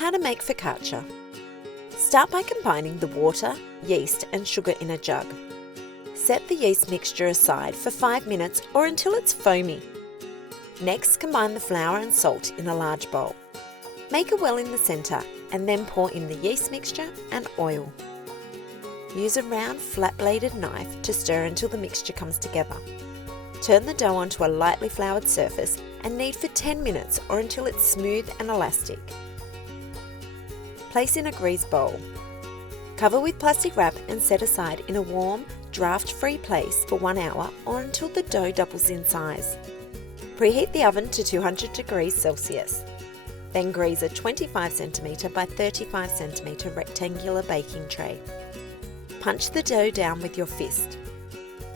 How to make focaccia. Start by combining the water, yeast and sugar in a jug. Set the yeast mixture aside for 5 minutes or until it's foamy. Next, combine the flour and salt in a large bowl. Make a well in the centre and then pour in the yeast mixture and oil. Use a round flat-bladed knife to stir until the mixture comes together. Turn the dough onto a lightly floured surface and knead for 10 minutes or until it's smooth and elastic. Place in a greased bowl. Cover with plastic wrap and set aside in a warm, draft-free place for 1 hour or until the dough doubles in size. Preheat the oven to 200 degrees Celsius. Then grease a 25 cm by 35 cm rectangular baking tray. Punch the dough down with your fist.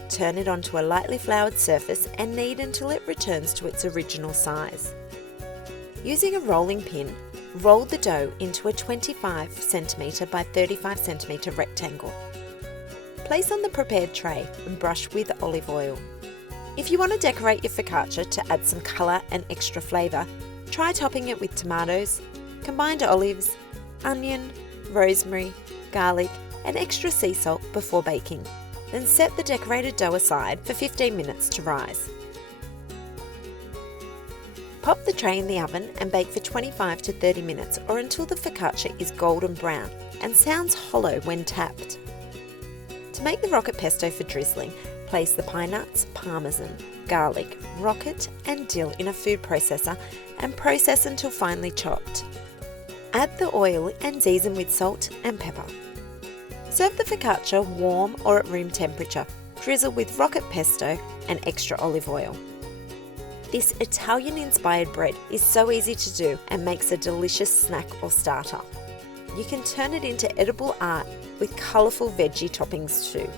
Turn it onto a lightly floured surface and knead until it returns to its original size. Using a rolling pin, roll the dough into a 25 cm by 35 cm rectangle. Place on the prepared tray and brush with olive oil. If you want to decorate your focaccia to add some colour and extra flavour, try topping it with tomatoes, combined olives, onion, rosemary, garlic and extra sea salt before baking. Then set the decorated dough aside for 15 minutes to rise. Pop the tray in the oven and bake for 25 to 30 minutes or until the focaccia is golden brown and sounds hollow when tapped. To make the rocket pesto for drizzling, place the pine nuts, parmesan, garlic, rocket and dill in a food processor and process until finely chopped. Add the oil and season with salt and pepper. Serve the focaccia warm or at room temperature. Drizzle with rocket pesto and extra olive oil. This Italian-inspired bread is so easy to do and makes a delicious snack or starter. You can turn it into edible art with colourful veggie toppings too.